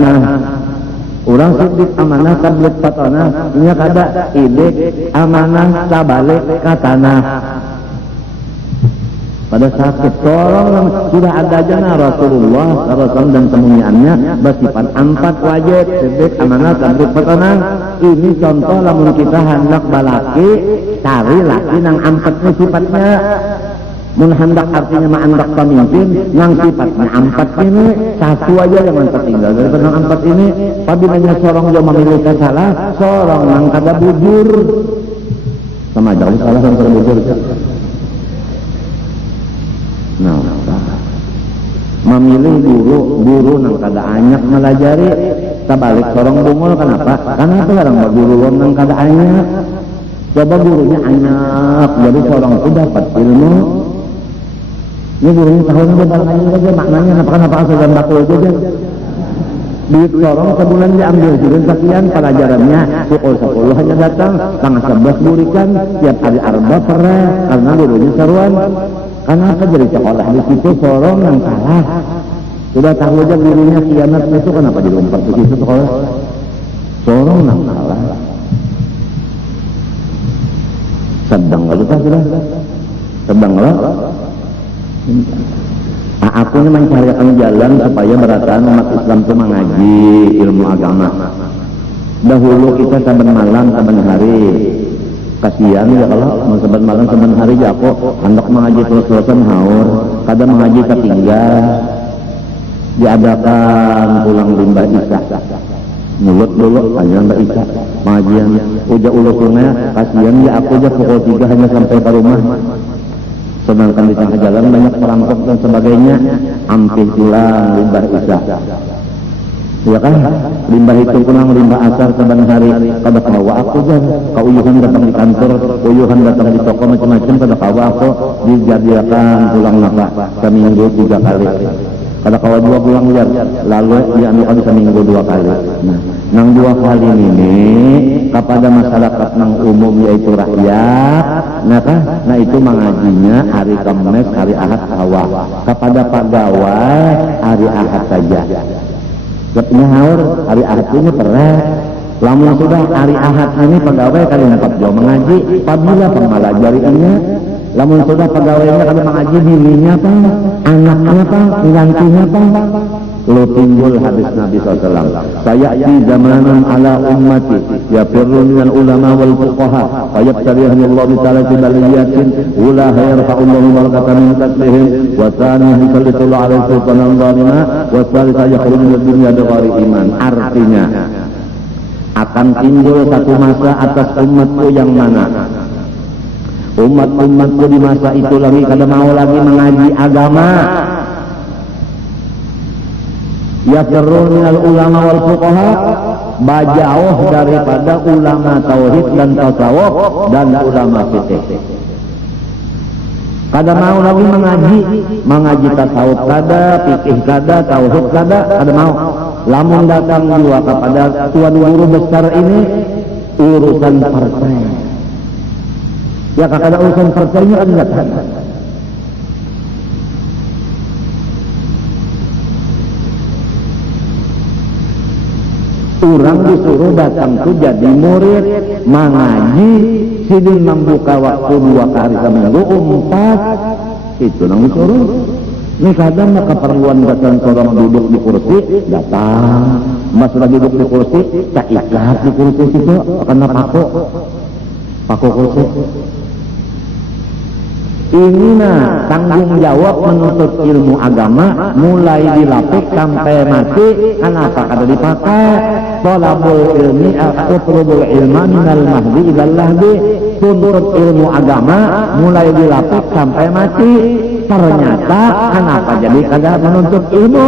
nah urang sidik amanah tablik patona nya kada idik amanah sabalik ka tanah pada sakit tolong sudah ada aja nah Rasulullah SAW dan temuannya bersifat 4 wajib sidik amanah tablik patona. Ini contoh lamun kita hendak balaki cari laki nang 4 sifatnya. Mun hendak artinya mah hendak pemimpin yang sifatnya 4 ini satu aja jangan tertinggal daripada 4 ini. Apabila seorang yang memiliki salah seorang yang kada bujur sama jauh salah yang terbujur. Nah, memilih guru nang kada anyak melajari tabalik seorang bungul kenapa? Karena apa orang guru nang kada anyak. Coba gurunya anyak jadi seorang itu dapat ilmu. Ini gurunya tahu aja balanya aja maknanya apa asal dan bakul aja. Duit seorang sebulan diambil sudah sekian pelajarannya pukul 10 hanya datang tanggal 11 burikan tiap hari arba pernah karena gurunya seruan. Kenapa jadi sekolah di situ seorang yang salah? Sudah tahu aja gurunya kianat itu kenapa dilompat ke situ sekolah? Seorang yang salah. Sedang lalu kan sudah sedang lalu. Aku ini mencarikan jalan supaya berataan umat Islam itu mengaji ilmu agama. Dahulu kita saban malam saban hari kasihan ya kalau saban malam saban hari ya aku hendak mengaji terus-terusan haur kadang mengaji ketinggal diadakan pulang limbah isya mulut dulu panjang limbah isya pengajian uja ulu sungai kasihan ya aku aja pukul 3 hanya sampai ke rumah. Sedangkan di tengah jalan banyak perampok dan sebagainya hampir pulang limbah isya ya kan limbah itu pulang limbah asar saban hari kada kawa aku jan kauyuhan datang di kantor uyuhan datang di toko macam-macam kada kawa aku dijadikan pulang napa seminggu 3 kali kada kawa 2 pulang liar lalu dianukan seminggu 2 kali. Nah nang 2 kali ini kepada masyarakat nang umum yaitu rakyat nah itu mengajinya hari Kamis hari Ahad kawa kepada pegawai hari Ahad saja. Ketnya haur hari Ahad ini pernah lamun sudah hari Ahad ini pegawai kali 4 jam mengaji apabila pemalajariannya lamun sudah pegawainya kali mengaji dirinya apa anaknya apa gantinya apa lo timbul hadis Nabi SAW sayati zamanan ala ummati yafirru minal ulama wal fuqaha fayabtarihani Allah ta'ala bibaliyatin ula yarfa'ullahu barakatan min taslihim wa thanihi sallallahu alaihi sultanan zalima wa thalitha yakhruju min dunya bighari iman. Artinya akan timbul satu masa atas umatku yang mana umat-umatku di masa itu lagi kada mau lagi mengaji agama yafirru minal ulama wal fuqaha bajauh daripada ulama tauhid dan tasawuf dan ulama fikih. Kada mau lagi mengaji tasawuf kada, fikih kada, tauhid kada mau. Lamun datang juga kepada tuan guru besar ini urusan partai. Ya kada urusan partainya kan datang. Orang disuruh datang tuh jadi murid mengaji sidin membuka waktu 2 kali seminggu 4 itu nang disuruh. Ini kadang keperluan datang seorang duduk di kursi datang mas lagi duduk di kursi tak ikat di kursi itu karena paku kursi. Ini tanggung jawab menuntut ilmu agama mulai dilapik sampai mati. Kenapa kada dipakai? Thalabul ilmi utlubul ilma minal mahdi ilal lahdi. Tuntut ilmu agama mulai dilapik sampai mati. Ternyata kenapa jadi kada menuntut ilmu?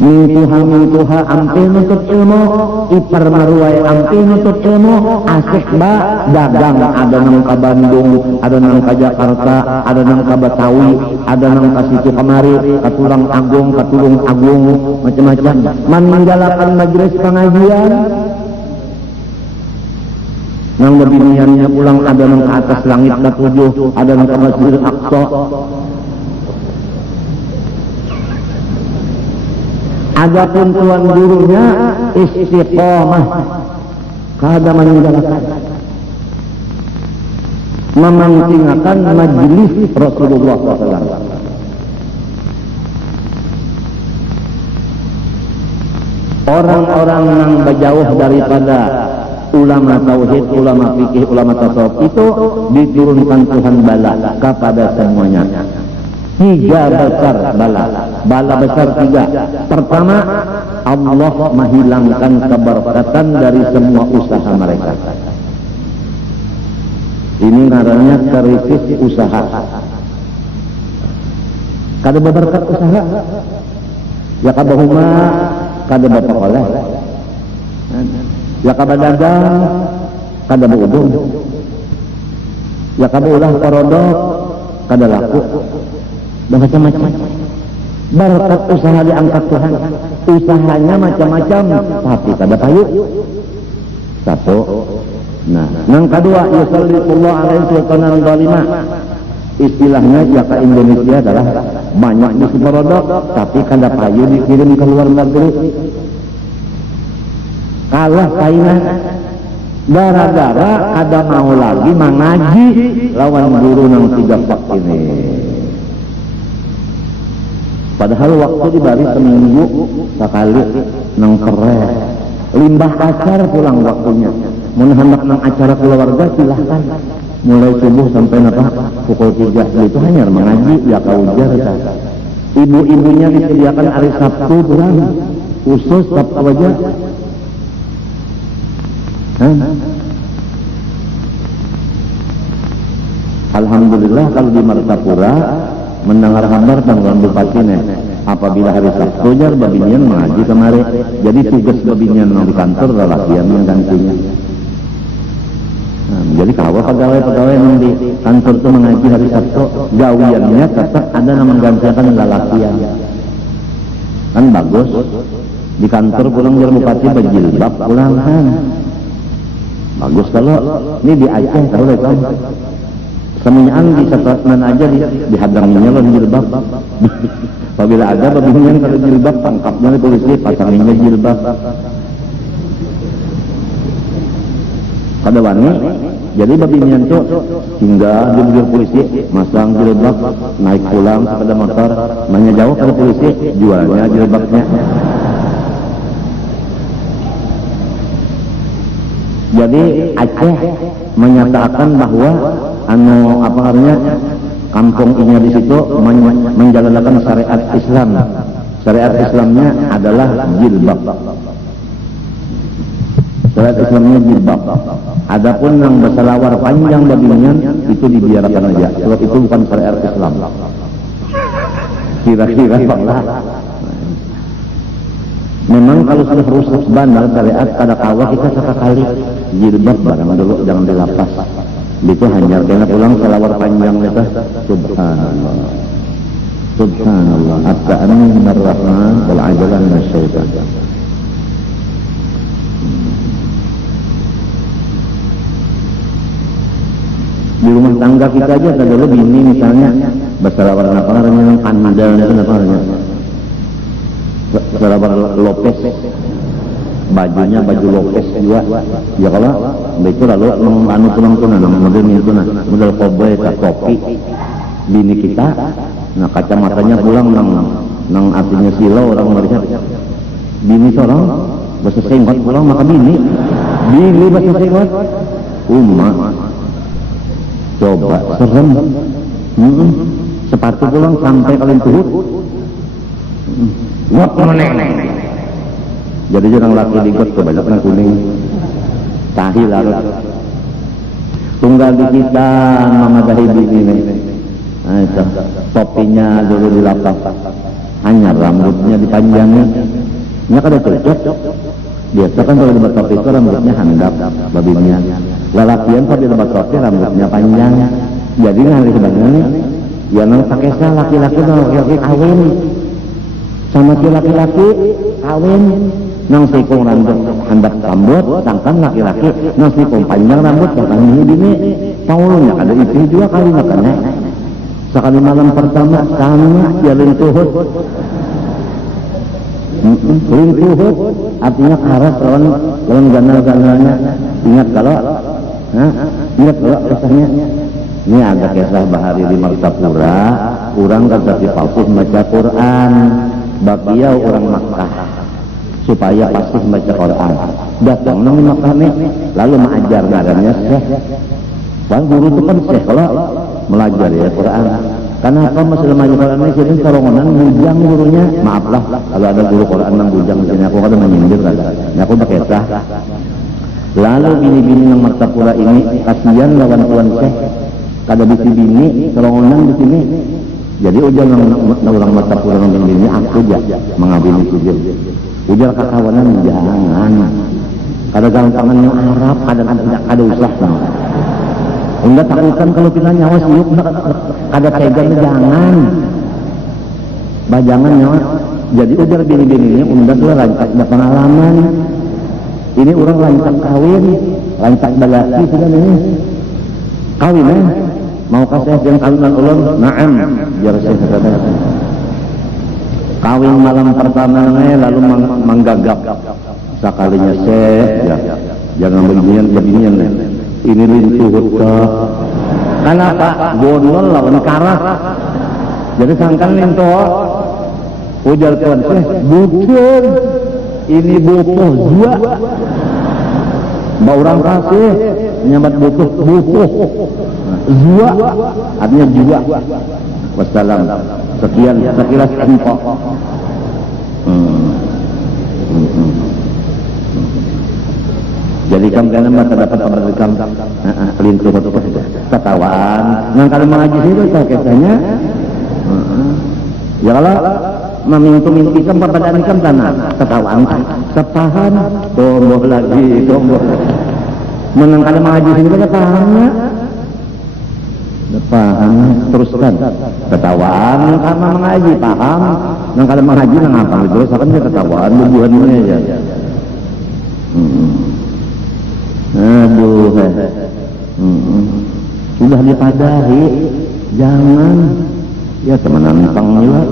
Mintuha ampil nutut ilmu ipar maruai ampil nutut ilmu asik ba dagang ada nang ka Bandung ada nang ka Jakarta ada nang ka Betawi ada nang ka situ kamari ka Tulung Agung macam-macam meninggalkan majelis pengajian nang lebihnya pulang ada nang ke atas langit ke 7 ada nang ke Masjidil Aqsa Adapun tuan gurunya istiqomah, kada meninggalkan, mementingkan majelis Rasulullah SAW. Orang-orang yang berjauh daripada ulama tauhid, ulama fikih, ulama tasawuf itu diturunkan Tuhan bala kepada semuanya. 3 besar bala. Bala besar 3. Pertama, Allah menghilangkan keberkatan dari semua usaha mereka. Ini namanya krisis usaha. Kada berberkat usaha, ya kabahuma kada bapak oleh, ya kada dagang kada beudung, ya kada ulah parodok kada laku, dan macam-macam. Berkat usaha diangkat Tuhan, usahanya macam-macam tapi kada payu. Satu. Nah, yang kedua, yusallitullah alaihi sultanan zalimah. Istilahnya ya ke Indonesia adalah banyak di Semerodok tapi kada payu dikirim ke luar negeri. Kalah saingan gara-gara kada mau lagi mengaji lawan guru nang 3 pak ini. Padahal waktu dibari seminggu sekali nang keren. Limbah acar pulang waktunya. Mun hendak nang acara keluarga silahkan. Mulai subuh sampai pukul 3 itu hanya mengaji ya kaujar. Ibu-ibunya disediakan hari Sabtu pulang khusus Sabtu aja. Alhamdulillah kalau di Martapura mendengar kabar tanggal bupati apabila hari Sabtu jar babinian mengaji kemarin. Jadi tugas babinian di kantor lelakian menggantinya. Jadi kalau pegawai-pegawai yang di kantor itu mengaji hari Sabtu, gawiannya tetap ada yang menggantikan lelakian. Kan bagus. Di kantor pulang dari bupati berjilbab pulang kan. Bagus kalau ini di Aceh tahu kan. Semuanya di Setrasman aja dihadangnya loh jilbab. Apabila ada babinian kalau jilbab tangkapnya di polisi pasanginnya jilbab. Kada wani, jadi babinian tuh hingga di mobil polisi masang jilbab, naik pulang pada motor, banyak jauh ke polisi jualnya jilbabnya. Jadi Aceh menyatakan bahwa apa artinya kampung ini di situ menjalankan syariat Islam. Syariat Islamnya adalah jilbab. Syariat Islamnya jilbab. Adapun yang berselawar panjang babinian itu dibiarkan aja. Sebab itu bukan syariat Islam. Kira-kira lah. Memang kalau sudah rusak bandar syariat kada kawa kita sekali jilbab barang dulu jangan dilapas. Itu hanya karena pulang selawar panjang itu. Subhanallah. Subhanallah. At-ta'amin minar rahman wal 'ajalan minasyaitan. Di rumah tangga kita aja ada dulu bini misalnya berselawar apa namanya pandal itu apa namanya selawar Lopez, bajunya baju Lopez juga ya kalau itu lalu anu tunang-tunang model itu model cowboy topi bini kita nah kacamatanya pulang nang artinya silau orang melihat bini seorang bahasa senggot pulang maka bini bahasa senggot coba serem. Sepatu pulang sampai kalian turut wap meneng. Jadi jarang laki digot kebanyakan kuning tahi larut tunggal di kita memadahi ini. Nah itu topinya dulu dilapas hanya rambutnya dipanjangin nya kada cocok. Biasa kan kalau debat topi itu rambutnya handap babinya. Lelakian kalau debat topi rambutnya panjang. Jadi ngalih sebenarnya ya nang pakai laki-laki kawin sama si laki-laki kawin nang sikung rambut handap rambut tangkan laki-laki nang sikung panjang rambut bahkan ini paulunya ada itu juga kali makanya sekali malam pertama sama jalan tuhut Rintuhut artinya karas lawan ganal-ganalnya. Ingat kalau kisahnya. Ini ada kisah Bahari di Martapura, orang kasih pasih baca Quran, bagiau orang Makkah supaya pasih baca Quran. Datang nang Makkah nih, lalu mengajar ngarannya Syekh. Wan guru itu kan Syekh kalau belajar ya Quran. Kenapa masih lemah Quran ini? Jadi colongan bujang gurunya, maaflah kalau ada guru Quran yang bujang di sini aku kan menyindir kan. Ini aku pakai sah. Lalu bini-bini yang Martapura ini kasihan lawan tuan Syekh. Kada bisi bini, colongan di sini. Jadi ujar orang Martapura yang bini aku aja mengabini sujud. Ujar kakawanan jangan. Kada gampangan yang Arab, kada usah sama. Enggak takutkan kalau kita nyawa siuk ada tegan jangan bajangan nyawa. Jadi ujar bini-bini ini undak lah rancak pengalaman ini orang rancak kawin rancak balaki sudah ini kawin mau kasih yang kawinan ulun naam biar saya kata kawin malam pertama lalu menggagap sekalinya ya jangan beginian ini rintuhut kenapa? Bondol lawan karas jadi sangkan lintuh ujar tuan Syekh bukan ini butuh jua orang kasih nyambat butuh jua artinya jua wassalam sekian sekilas info jadi kamu kan masa dapat pemberikan lintuh ketawaan nah kalau mengaji itu kisahnya ya kalau memintu ikam perpadaan ikam tanah ketawaan sepahan tomboh lagi menang kalau mengaji itu ketawanya paham teruskan ketawaan sama mengaji paham nah kalau mengaji apa terus akan dia ketawaan bubuhannya aja aduh sudah dipadahi jangan ya teman pang juga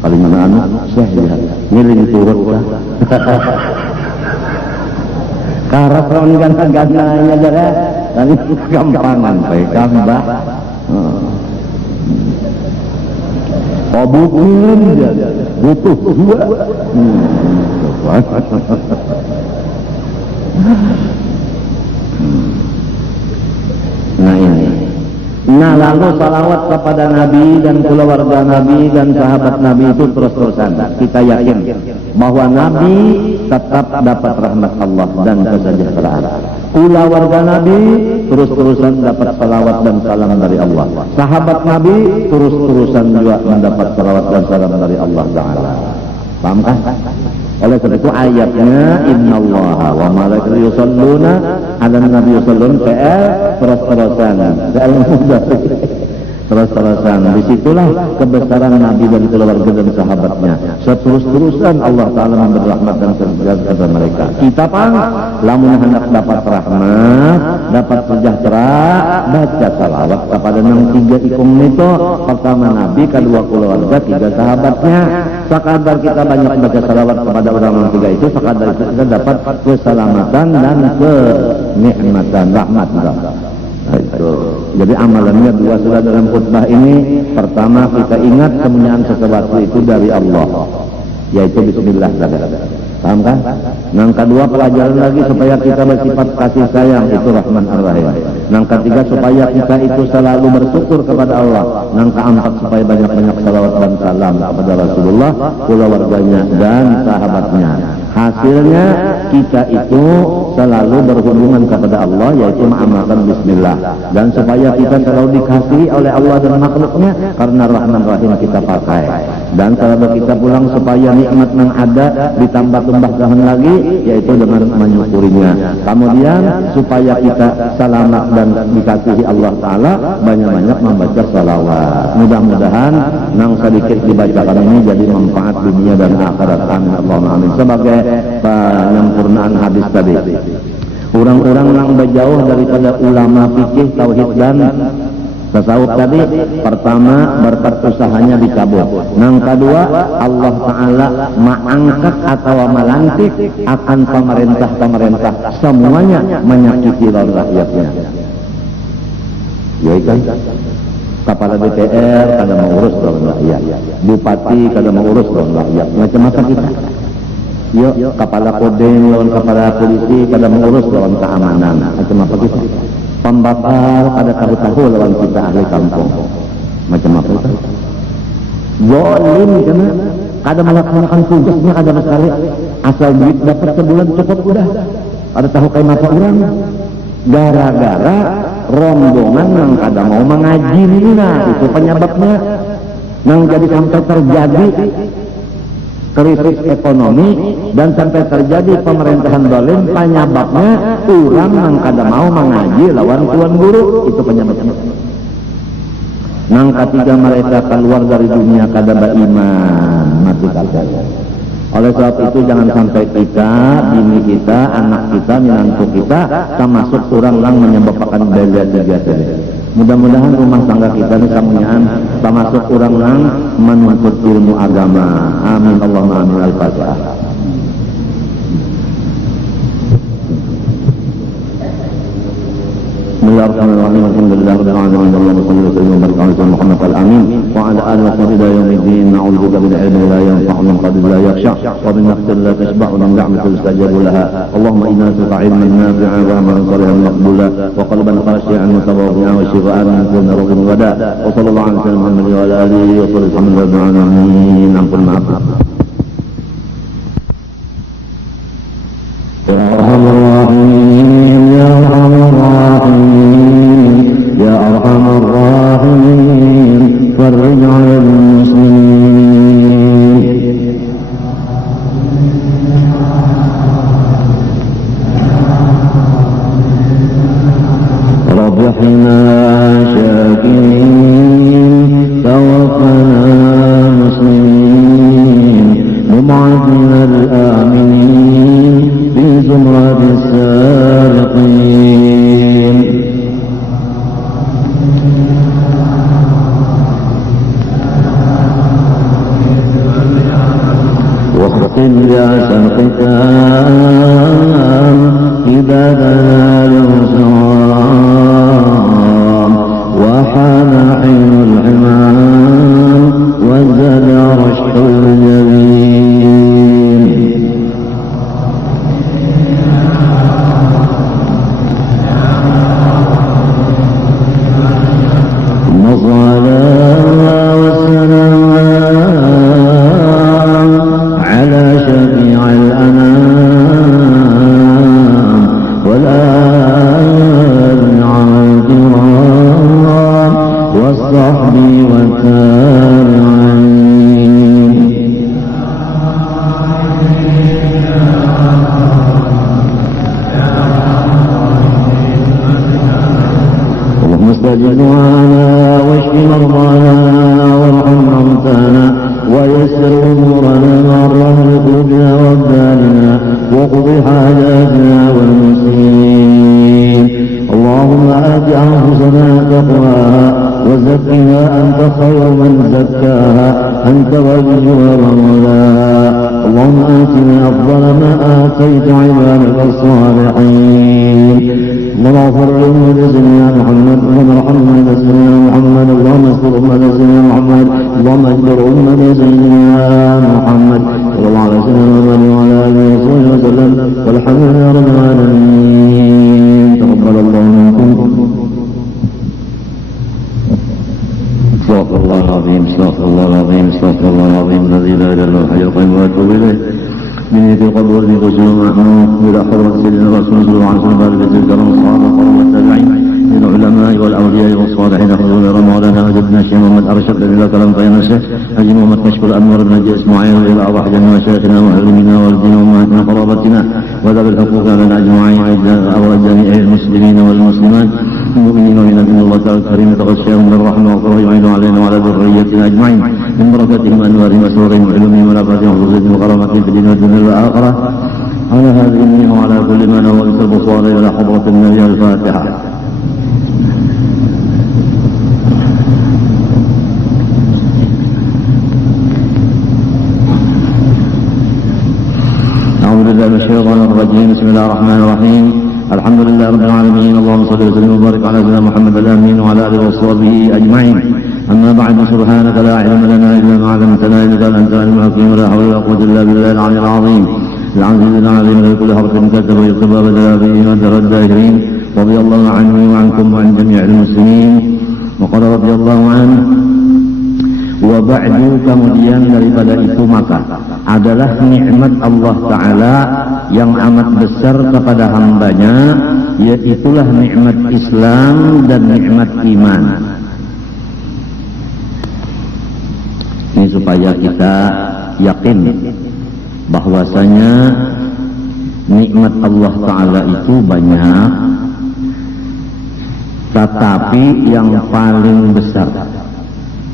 kali mana anak Syekh ya ngiling turut lah karena orang ganteng-gantengnya aja tadi gampangan baik tambah bukan butuh dua nah ini nah lalu salawat kepada Nabi dan keluarga Nabi dan sahabat Nabi itu terus-terusan kita yakin bahwa Nabi tetap dapat rahmat Allah dan kesejahteraan keluarga Nabi terus-terusan dapat salawat dan salam dari Allah sahabat Nabi terus-terusan juga mendapat salawat dan salam dari Allah Ta'ala paham kan? Oleh sebab itu ayatnya innallaha wa malaikatahu yusholluna 'alan nabi yushollun terus-terusan terus-terusan disitulah kebesaran Nabi dan keluarga dan sahabatnya terus-terusan Allah Ta'ala memberi rahmat dan sejahtera kepada mereka kita pang lamun hendak dapat rahmat dapat sejahtera baca salawat kepada yang tiga ikum itu pertama Nabi, kedua keluarga, tiga sahabatnya sekadar kita banyak baca salawat kepada orang yang tiga itu sekadar kita dapat keselamatan dan kenikmatan rahmat itu. Jadi amalannya dua sudah dalam khutbah ini. Pertama kita ingat kemuliaan sesuatu itu dari Allah, yaitu bismillah. Paham kan? Yang kedua pelajaran lagi supaya kita bersifat kasih sayang, itu Rahman Ar-Rahim. Yang ketiga supaya kita itu selalu bersyukur kepada Allah. Yang keempat supaya banyak-banyak salawat dan salam kepada Rasulullah, keluarganya dan sahabatnya. Hasilnya kita itu selalu berhubungan kepada Allah, yaitu mengamalkan bismillah. Dan supaya kita selalu dikasihi oleh Allah dan makhluknya karena Rahman Rahim kita pakai. Dan kalau kita pulang supaya nikmat yang ada ditambah tambahkan lagi, yaitu dengan menyukurinya. Kemudian supaya kita selamat dan dikasihi Allah Ta'ala, banyak-banyak membaca salawat. Mudah-mudahan yang sedikit dibacakan ini jadi manfaat dunia dan akhirat. Amin Allahumma amin. Sebagai penyempurnaan hadis tadi, orang-orang yang berjauh daripada ulama fikih, tauhid dan Tasawuf tadi pertama berkat usahanya dicabut. Yang kedua Allah Ta'ala mengangkat atau melantik akan pemerintah-pemerintah semuanya menyakiti rakyatnya. Ya kan? Kepala DPR kada mengurus lawan rakyat, bupati kada mengurus lawan rakyat, macam-macam kita. Yuk, kepala Kodim lawan kepala polisi kada mengurus lawan keamanan, macam-macam kita. Pembakar kada tahu-tahu lawan kita ahli kampung, macam-macam kita. Zalim karena kada melaksanakan tugasnya kada sekali, asal duit dapat sebulan cukup udah. Ada tahu kayak mata orang. Gara-gara rombongan yang kada mau mengaji ini, nah itu penyebabnya yang jadi sampai terjadi krisis ekonomi dan sampai terjadi pemerintahan zalim. Penyebabnya orang yang kada mau mengaji lawan tuan guru, itu penyebabnya. Yang ketiga mereka keluar dari dunia kada beriman, mati kafir. Oleh sebab itu jangan sampai kita, bini kita, anak kita, menantu kita termasuk orang yang menyebabkan bela tiga tadi. Mudah-mudahan rumah tangga kita ini samunyaan termasuk orang yang menuntut ilmu agama. Amin Allahumma amin. Al-Fatihah. Bismillahirrahmanirrahim. Alhamdulillahirabbil alamin. Allahumma shalli wa sallim wa barik ala sayyidina Muhammad al-amin wa ala alihi wa sahbihi ila yaumiddin. Na'udzubika min ilmin la yanfa'u min qalbin la yakhsha wa min nafsin la tashba'u min ni'matin tastajibu laha. Allahumma inna nas'aluka 'ilman nafi'an wa 'amalan salihan maqbula wa qalban khashi'an mutawaddi'an wa shifaa'an min kulli rawdin wa da'. Wa sallallahu ala sayyidina Muhammad wa ala alihi wa sahbihi alhamdulillahi ampun maaf. Ya Arhamar Rahimin, Ya Arhamar Rahimin, Ya Arhamar Rahimin, farij 'alal muslimin. Rabbi hina syakirin, tawaffana muslimin, mub'athina al-aminin fi zumrat as-saliqin. واختم بأسى الختام إذا تنال سوام وحان حين الحمام وزاد رشح الجبين. ثم الصلاة والسلام على شفيع الأنام والآل الكرام والصحب والتابعين. اللهم استجب دعانا واشف مرضانا وارحم موتانا ويسر امورنا وارحم قلوبنا وابداننا وقض حاجاتنا والمسلمين. اللهم آت أنفسنا تقواها وزكها أنت خير من زكاها أنت وليها ومولاها. اللهم آتنا أفضل ما آتيت عبادك الصالحين. اللهم اغفر لأمة سيدنا محمد، اللهم ارحم أمة سيدنا محمد، اللهم استر أمة سيدنا محمد، اللهم اجبر أمة سيدنا محمد صلى الله عليه وسلم وعلى آله وصحبه وسلم والحمد لله رب العالمين. تقبل الله منكم. استغفر الله العظيم، استغفر الله العظيم، استغفر الله العظيم الذي لا إله إلا هو الحي القيوم وأتوب إليه. من يد القبور بغسل محمود إلى حضرة سيدنا الرسول صلى الله عليه وسلم بارك الكرم الصحابة والتابعين للعلماء والأولياء والصالحين خذوا غير مولانا وجدنا الشيخ محمد أرشد إلى كلام طيب الشيخ حجي محمد كشف الأنوار بن نجي إسماعيل إلى أرواح جميع مشايخنا ومعلمينا والدين وأمهاتنا وقرابتنا وذوي الحقوق علينا أجمعين وعلى جميع المسلمين والمسلمات المؤمنين ومن الله تعالى الكريم تغشاهم بالرحمة وغفره يعين علينا وعلى ذريتنا أجمعين من بركاتهم وأنوارهم وسرورهم وعلومهم ونفاتهم وخصوصهم وكراماتهم في الدين والدنيا والآخرة. على هذه النية وعلى كل ما نوى البصار إلى حضرة النبي. الفاتحة. الشيطان الرجيم. بسم الله الرحمن الرحيم. الحمد لله رب العالمين. اللهم صل وسلم وبارك على سيدنا محمد الامين وعلى اله وصحبه اجمعين. اما بعد، سبحانك لا علم لنا الا ما علمتنا انك انت العليم الحكيم. ولا حول ولا قوه الا بالله العلي العظيم العزيز العظيم الذي كل حرف كتب ويكتب وبدل وانتهى الداهرين. رضي الله عني وعنكم وعن جميع المسلمين. وقال رضي الله عنه. Wa ba'du, kemudian daripada itu maka adalah nikmat Allah Ta'ala yang amat besar kepada hambanya, yaitulah nikmat Islam dan nikmat iman. Ini supaya kita yakin bahwasanya nikmat Allah Ta'ala itu banyak, tetapi yang paling besar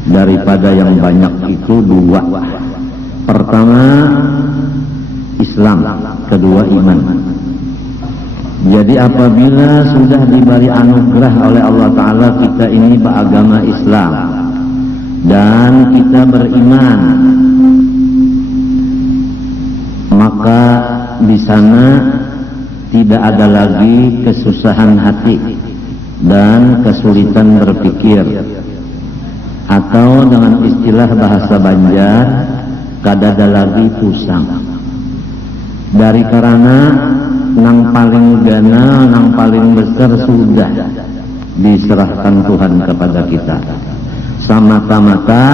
daripada yang banyak itu dua. Pertama Islam, kedua iman. Jadi apabila sudah diberi anugerah oleh Allah Ta'ala kita ini beragama Islam dan kita beriman, maka di sana tidak ada lagi kesusahan hati dan kesulitan berpikir, atau dengan istilah bahasa Banjar, kadada lagi pusang. Dari karena nang paling gana, nang paling besar sudah diserahkan Tuhan kepada kita. Semata-mata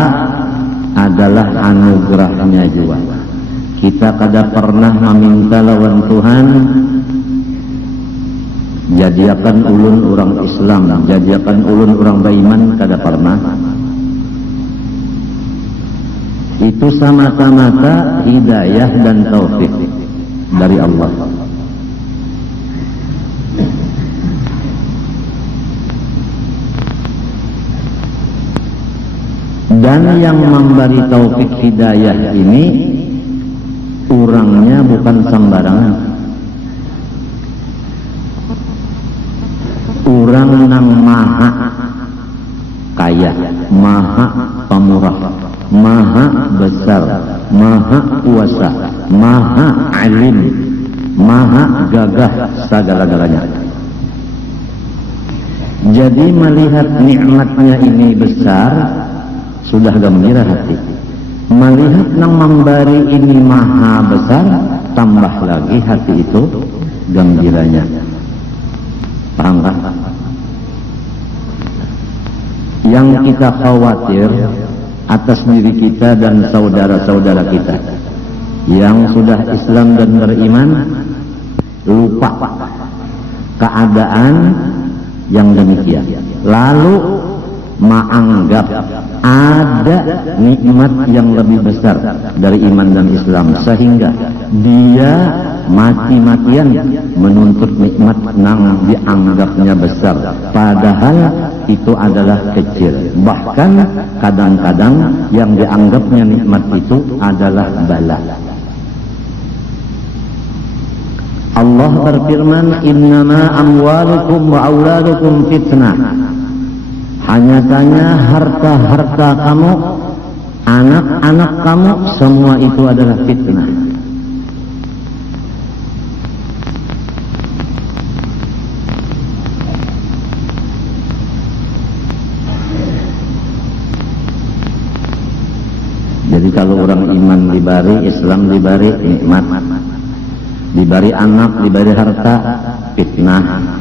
adalah anugerahnya juga. Kita kada pernah meminta lawan Tuhan, jadiakan ulun orang Islam, jadiakan ulun orang beriman, kada pernah. Itu semata-mata hidayah dan taufik dari Allah. Dan yang memberi taufik hidayah ini orangnya bukan sembarangan. Orang nang maha kaya, maha pemurah, maha besar, maha kuasa, maha alim, maha gagah segala-galanya. Jadi melihat nikmatnya ini besar, sudah gembira hati. Melihat nang memberi ini maha besar, tambah lagi hati itu gembiranya. Paham kan? Yang kita khawatir atas diri kita dan saudara-saudara kita yang sudah Islam dan beriman, lupa keadaan yang demikian, lalu menganggap ada nikmat yang lebih besar dari iman dan Islam, sehingga dia mati-matian menuntut nikmat nang dianggapnya besar, padahal itu adalah kecil. Bahkan kadang-kadang yang dianggapnya nikmat itu adalah bala. Allah berfirman, innama amwalukum wa auladukum fitnah. Hanya saja harta-harta kamu, anak-anak kamu, semua itu adalah fitnah. Jadi kalau orang iman diberi, Islam diberi nikmat, diberi anak, diberi harta, fitnah.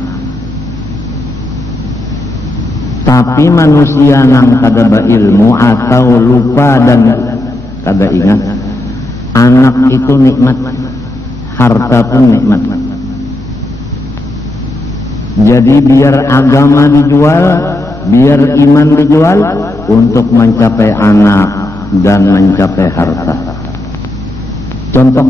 Tapi manusia nang kada berilmu atau lupa dan kada ingat, anak itu nikmat, harta pun nikmat. Jadi biar agama dijual, biar iman dijual untuk mencapai anak dan mencapai harta. Contoh,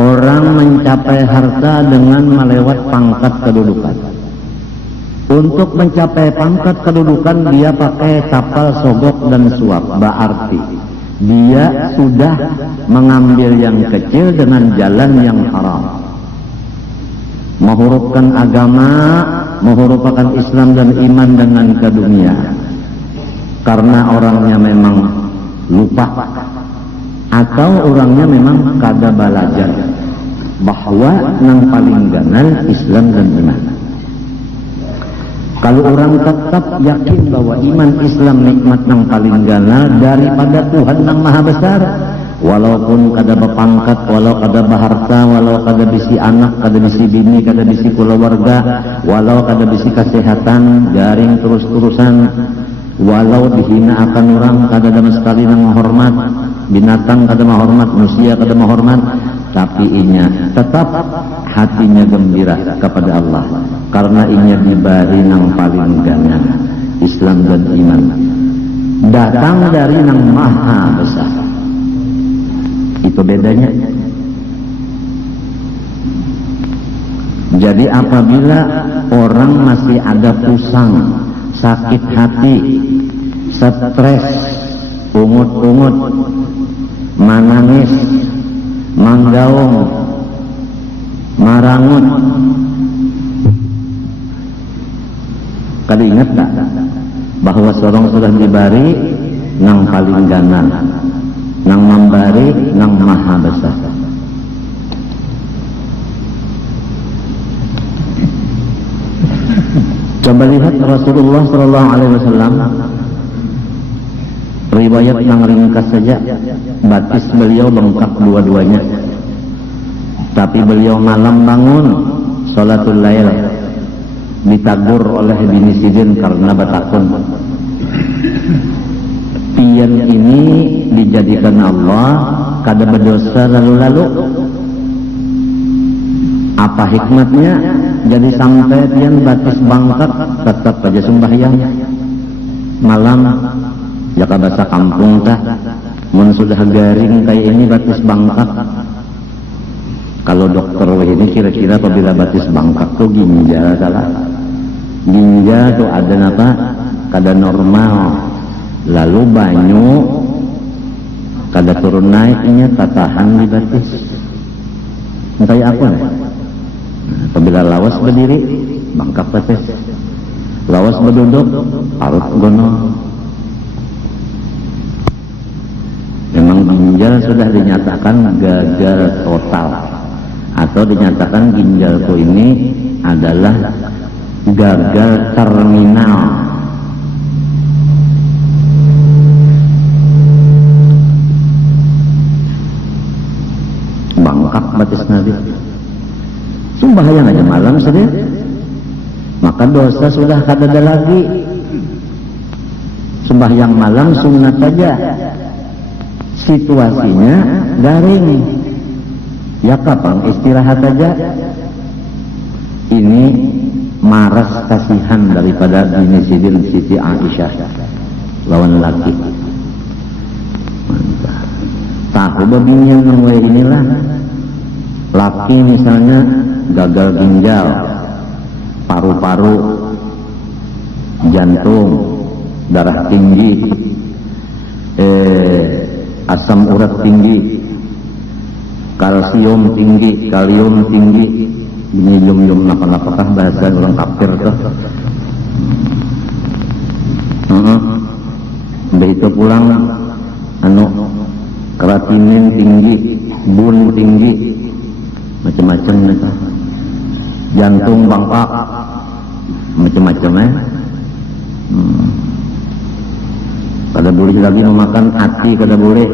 orang mencapai harta dengan melewat pangkat kedudukan. Untuk mencapai pangkat kedudukan dia pakai tapal, sogok dan suap. Berarti dia sudah mengambil yang kecil dengan jalan yang haram, menghurufkan agama, menghurufkan Islam dan iman dengan ke dunia. Karena orangnya memang lupa atau orangnya memang kada balajar bahwa nang paling ganal Islam dan iman. Kalau orang tetap yakin bahwa iman Islam nikmat nang paling ganal daripada Tuhan nang maha besar, walaupun kada berpangkat, walau kada berharta, walau kada bisi anak, kada bisi bini, kada bisi keluarga, walau kada bisi kesehatan, garing terus-terusan, walau dihina akan orang, kada sama sekali nang menghormat, binatang kada menghormat, manusia kada menghormat, tapi inya tetap hatinya gembira kepada Allah karena inya diberi nang paling ganal Islam dan iman, datang dari nang maha besar. Itu bedanya. Jadi apabila orang masih ada pusang, sakit hati, stres, ungut-ungut, manangis, manggaung, marangut, kali ingat tak bahwa seorang sudah diberi nang paling ganal, nang memberi nang maha besar. Coba lihat Rasulullah SAW, riwayat yang ringkas saja, batis beliau lengkap dua-duanya, tapi beliau malam bangun sholatul lail, ditagur oleh bini Sidin karena batakun. Pian ini dijadikan Allah kada berdosa lalu-lalu. Apa hikmatnya? Jadi sampai pian batis bangkat tetap aja sembahyang malam. Jaka bahasa kampung tah, mun sudah garing kayak ini batis bangkat. Kalau dokter ini kira-kira apabila batis bangkat tuh ginjal salah. Ginjal tuh ada apa? Kada normal. Lalu banyu kada turun naiknya tatahan di batis. Kayak apa nih? Apabila lawas berdiri bangkak batis, lawas berduduk parut gonong. Memang ginjal sudah dinyatakan gagal total, atau dinyatakan ginjalku ini adalah gagal terminal. Bangkak batis nabi. Sembahyang aja malam saja, maka dosa sudah kada ada lagi. Sembahyang malam sunat saja, situasinya garing, ya kapan istirahat aja. Ini maras kasihan daripada bini Sidin Siti Aisyah lawan laki. Mantap. Tahu babinya nang inilah laki misalnya gagal ginjal, paru-paru, jantung, darah tinggi, asam urat tinggi, kalsium tinggi, kalium tinggi, ini yum apakah bahasa orang kafir tuh. Begitu pulang kreatinin tinggi, bun tinggi, macam-macam itu. Jantung bangkak, macam-macam Kada boleh lagi memakan hati, kada boleh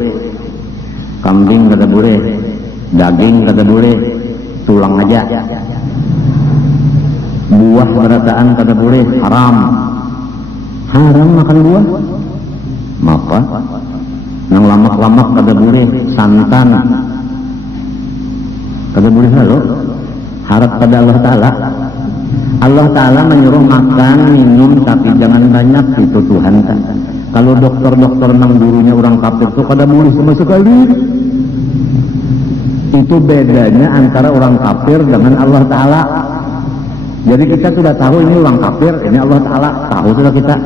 kambing, kada boleh daging, kada boleh tulang aja. Buah berataan kada boleh, haram makan buah. Maka nang lamak-lamak kada boleh, santan kada boleh lalu. Harap pada Allah Ta'ala. Allah Ta'ala menyuruh makan, minum, tapi jangan banyak. Itu Tuhan kan. Kalau dokter-dokter nang gurunya orang kafir itu kada boleh sama sekali. Itu bedanya antara orang kafir dengan Allah Ta'ala. Jadi kita sudah tahu ini orang kafir, ini Allah Ta'ala. Tahu sudah kita.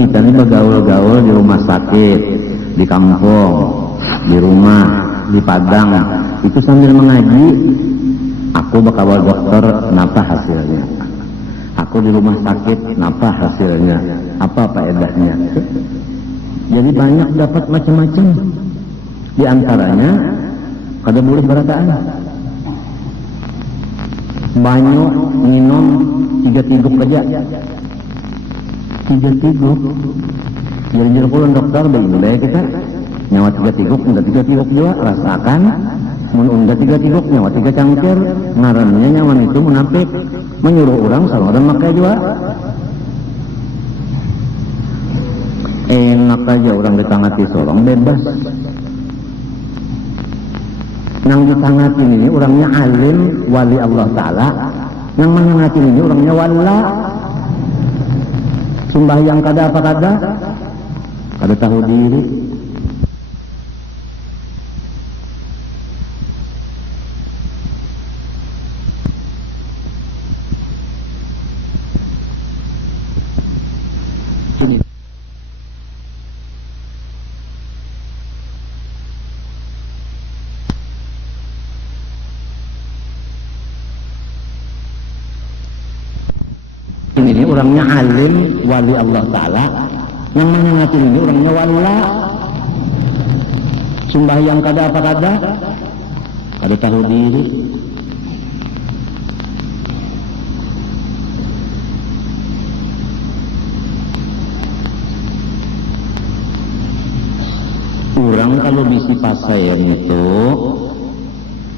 Kita ini bergaul-gaul di rumah sakit, di kampung, di rumah, di padang, itu sambil mengaji, Aku bakal dokter, kenapa hasilnya? Aku di rumah sakit, kenapa hasilnya? Apa faedahnya? Jadi banyak dapat macam-macam. Di antaranya kada boleh berataan. Banyak minum 3 tiguk aja. 3 tiguk. Jadi pulang dokter boleh kita nyawa 3 tiguk, enggak 3 tiguk juga rasakan. Mun enggak 3 tiguk nyawa 3 cangkir. Ngarannya nyawa itu munafik. Menyuruh orang salah dan makai juga. Enak aja orang ditangati sorong bebas. Nang ditangatin ini orangnya alim wali Allah Ta'ala, nang menangatin ini orangnya wala sembahyang kada apa kada tahu diri. Ini orangnya alim wali Allah Ta'ala, yang menyengatin ini orangnya wala sembahyang kada apa kada tahu diri. Orang kalau bisi pasien itu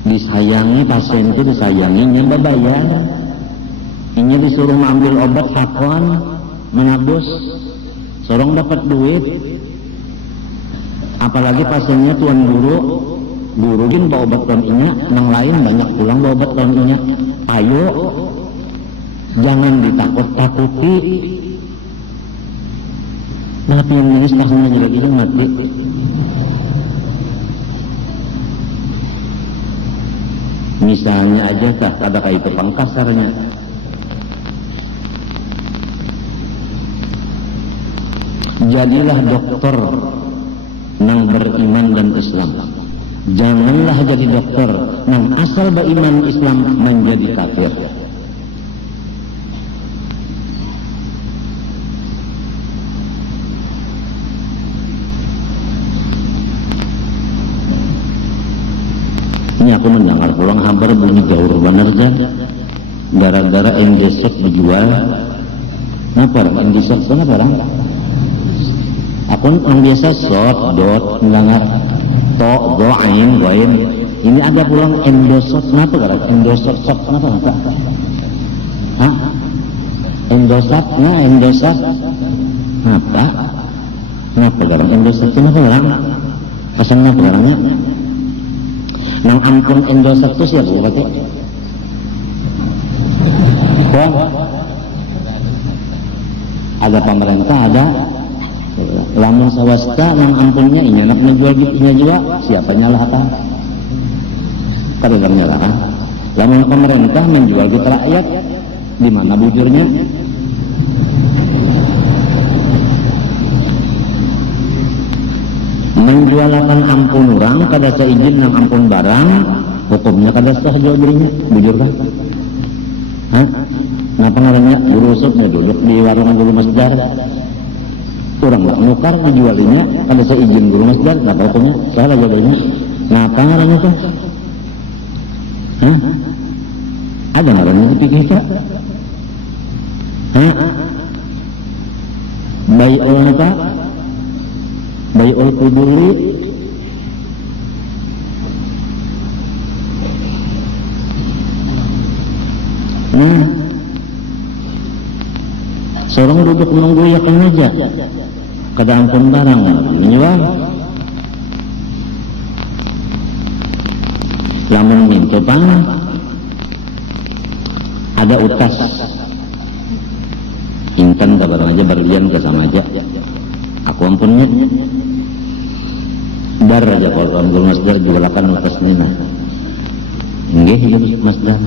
disayangi, pasien itu disayanginya babayar. Ini disuruh mengambil obat hakon, menabus, sorong dapat duit. Apalagi pasiennya tuan guru gin bawa obat tuan inya, yang lain banyak pulang bawa obat tuan inya. Ayo, jangan ditakut-takuti. Tapi yang nangis tahunnya lagi itu mati. Misalnya aja kah ada kayak kepang kasarnya. Jadilah dokter yang beriman dan Islam. Janganlah jadi dokter yang asal beriman Islam menjadi kafir. Ini aku mendengar pulang kabar bunyi gaur bener kan, gara-gara Indeset dijual. Kenapa orang Indeset? Kenapa orang? Aku yang biasa dot mendengar to doain goin. Ini ada pulang endosot. Kenapa gara endosot sok? Kenapa? Hah? Endosat? Nah endosat. Kenapa? Kenapa gara endosat? Kenapa orang? Pesannya orangnya? Nang ampun endosat itu siapa berarti? Wah, ada pemerintah ada. Lamun swasta nang ampunnya ini anak menjual gitunya juga siapa nyalah apa? Kada nyalah kan? Lamun pemerintah menjual gitu rakyat di mana bujurnya? Menjualkan ampun orang kada seizin nang ampun barang hukumnya kada sah jual belinya bujur kan? Hah? Kenapa ngarannya guru usutnya duduk di warung guru masjid? Orang tak nukar menjualinya kada seizin guru masjid, kenapa hukumnya? Salah jawabnya. Kenapa ngarannya tuh? Hah? Ada ngarannya dipikir kita? Hah? Bai'ul apa? Bai'ul kuduli. Seorang duduk menunggu yakin aja. Kada ampun barang menjual. Lamun minta bang ada utas intan kabar aja berlian ke sama aja aku ampunnya dar aja kalau ambil masdar jualakan utas nina nggih hidup masdar.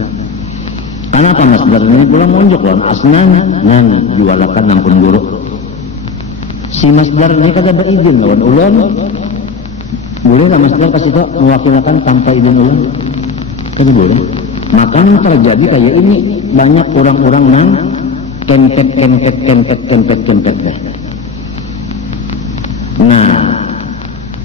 Kenapa masdar ini pulang munjuk lawan asnanya nani jualakan ampun guru. Si masdar ini kada berizin lawan ulan. Boleh lah masdar kasih tau mewakilkan tanpa izin ulan? Kada boleh. Maka yang terjadi kayak ini, banyak orang-orang yang kempet. Nah,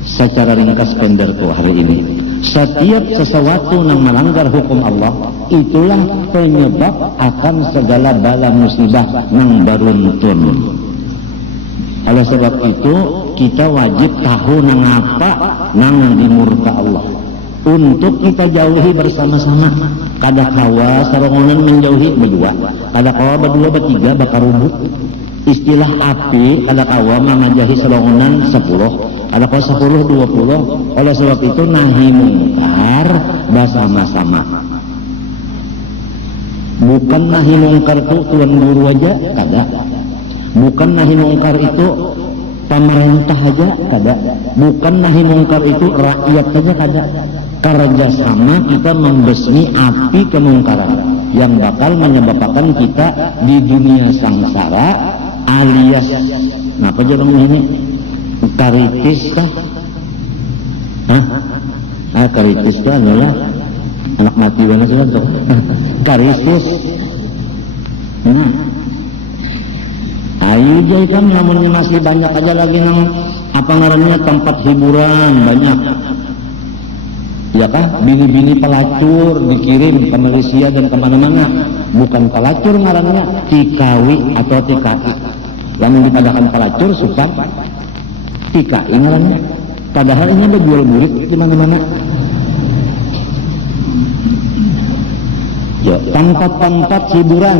secara ringkas penderku hari ini, setiap sesuatu yang melanggar hukum Allah, itulah penyebab akan segala bala musibah yang beruntun. Oleh sebab itu, kita wajib tahu nang apa nang dimurka Allah, untuk kita jauhi bersama-sama. Kada kawa sarongonan menjauhi berdua, kada kawa berdua bertiga bakar rubut. Istilah api kada kawa mengajahi sarongonan 10, kada kawa 10 20. Oleh sebab itu nahi mungkar bersama-sama. Bukan nahi mungkar itu tuan guru aja, kada. Bukan nahi mungkar itu pemerintah aja, kada. Bukan nahi mungkar itu rakyat saja, kada. Kerjasama kita membesmi api kemungkaran yang bakal menyebabkan kita di dunia sangsara, alias apa aja namanya ini, karitis kah? Karitis itu adalah anak mati mana sih tuh? Karitis. Ayo jai kan, namunnya masih banyak aja lagi nang apa ngarannya tempat hiburan banyak. Ya kah? Bini-bini pelacur dikirim ke Malaysia dan kemana-mana. Bukan pelacur ngarannya, tikawi atau tikai. Yang dipadakan pelacur suka tikai ngarannya. Padahal ini ada jual murid di mana-mana. Ya, tempat-tempat hiburan,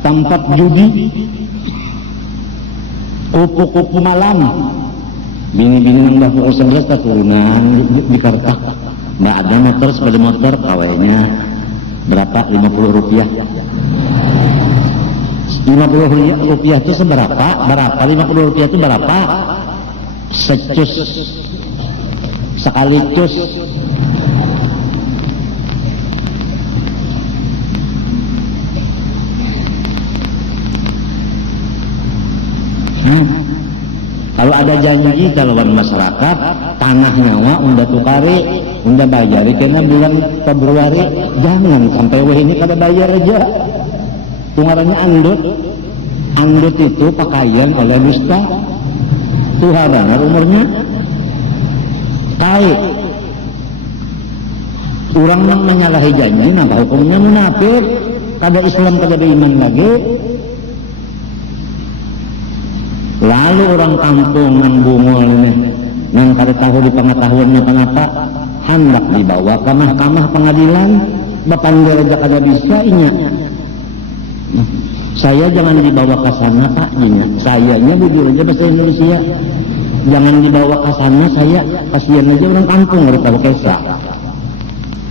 tempat judi, kupu-kupu malam. Bini-bini yang dah pukul 11 turunan di Kartak. Nggak ada motor, sepeda motor, kawainya berapa? 50 rupiah. 50 rupiah itu seberapa? Berapa? 50 rupiah itu berapa? Secus. Sekali cus. Kalau ada janji kaluan masyarakat, tanah nyawa unda tukari, unda bayari kena bulan Februari, jangan sampai weh ini kada bayar aja. Tungarannya andut. Andut itu pakaian oleh dusta. Tuhan benar umurnya. Tai. Orang yang menyalahi janji maka hukumnya munafik. Kada Islam kada iman lagi. Lalu orang kampung yang bungol ini, yang kada tahu di pengetahuannya kenapa, hendak dibawa ke mahkamah pengadilan, bapanggil aja kada bisa inya. Saya jangan dibawa ke sana Pak, inya. Sayanya bujur aja bahasa Indonesia. Jangan dibawa ke sana, saya kasihan aja orang kampung nggak tahu kesa.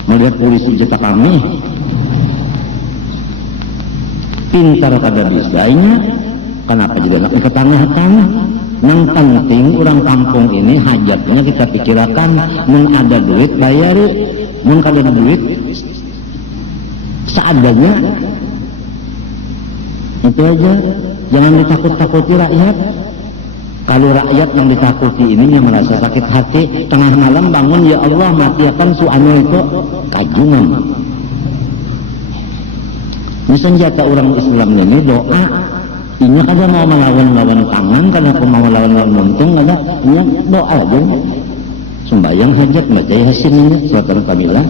Melihat polisi jeta kami, pintar kada bisa inya. Kenapa juga nak ke tanah-tanah? Yang penting orang kampung ini hajatnya kita pikirkan, mun ada duit bayari, mun kada duit seadanya. Itu aja, jangan ditakut-takuti rakyat. Kalau rakyat yang ditakuti ini yang merasa sakit hati, tengah malam bangun, ya Allah matiakan suanu itu, kajungan. Ini senjata orang Islam ini doa. Ini kada mau melawan-lawan tangan, karena aku mau melawan-lawan muntung, kada, ini doa aja. Sembayang hajat, baca Yasin ini, surat Kamilah.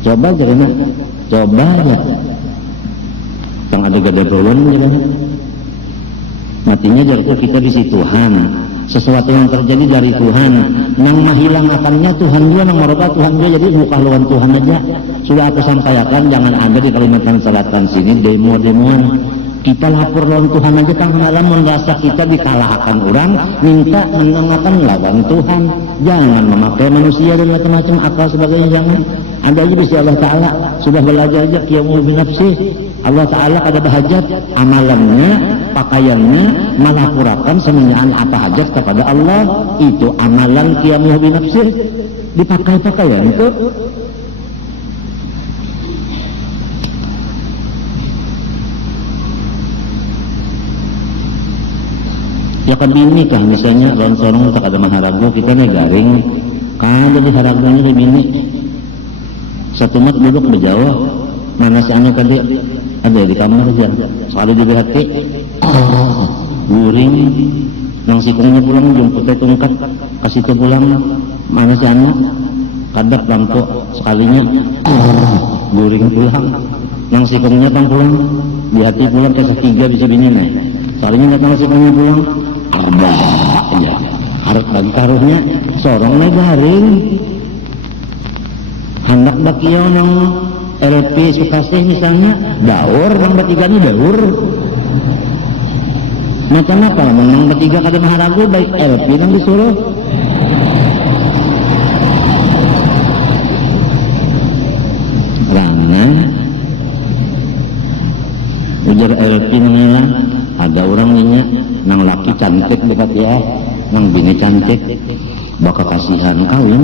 Coba jarina, coba ya. Yang ada gada dolon jarina. Matinya dari kita di situ Tuhan. Sesuatu yang terjadi dari Tuhan. Yang menghilang akannya Tuhan juga, yang merubah Tuhan juga. Jadi muka lawan Tuhan aja. Sudah aku sampaikan, jangan ada di Kalimantan Selatan sini demo-demoan. Kita lapor lawan Tuhan aja, kan malam merasa kita dikalahkan orang, minta menengakan lawan Tuhan. Jangan memakai manusia dan macam-macam akal sebagainya, jangan. Ada aja bisa Allah Ta'ala sudah belajar aja qiyamul binafsih. Allah Ta'ala ada bahajat amalannya, pakaiannya melapurakan semuanya apa hajat kepada Allah. Itu amalan qiyamul binafsih, dipakai pakaian itu. Ya kebini kah misalnya lawan sorong tak ada maharago, kita nih garing kan jadi haragonya kebini satu mat duduk berjauh mana si anu tadi ada di kamar aja sekali di hati guring nang sikungnya pulang jemput tungkat kasih itu pulang mana si anu kadap lampu sekalinya guring pulang nang sikungnya tang pulang di hati pulang ke tiga bisa bini nih sekalinya datang sikungnya pulang arba aja harap bagi karuhnya sorongnya garing hendak bakiau nang LP Sukasih misalnya daur bang bertiga ini daur macam apa menang bertiga kada maharagu baik LP yang disuruh rana ujar LP nang ada orang nanya nang laki cantik dekat ya nang bini cantik bakal kasihan kawin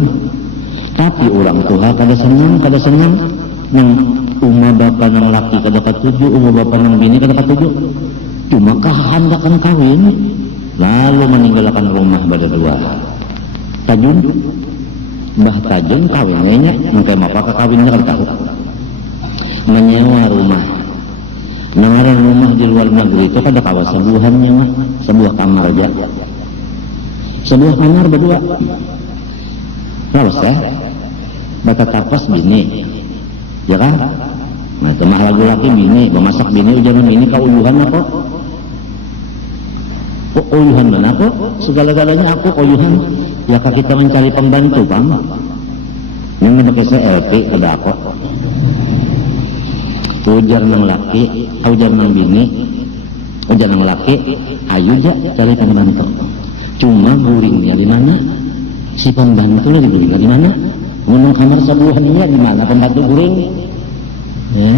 tapi orang tua kada senang nang umma bapak nang laki kada katuju umma bapak nang bini kada katuju cuma kehendakan kawin lalu meninggalkan rumah berdua tajun mbah tajun kawinnya mungkin apa kawinnya kada tahu menyewa rumah mengarang rumah di luar negeri itu kada kawas sebuahannya mah sebuah kamar aja sebuah kamar berdua lawas ya bata tapas bini ya kan nah itu mah lagu laki bini memasak bini ujaran bini kauyuhan apa uyuhan mana apa segala-galanya aku uyuhan ya kak kita mencari pembantu bang yang pakai CLP kada apa ujar nang laki ujar nang bini ujar nang laki ayo aja cari pembantu cuma guringnya di mana si pembantu lagi guringnya di mana menung kamar sebuahnya di mana pembantu guring ya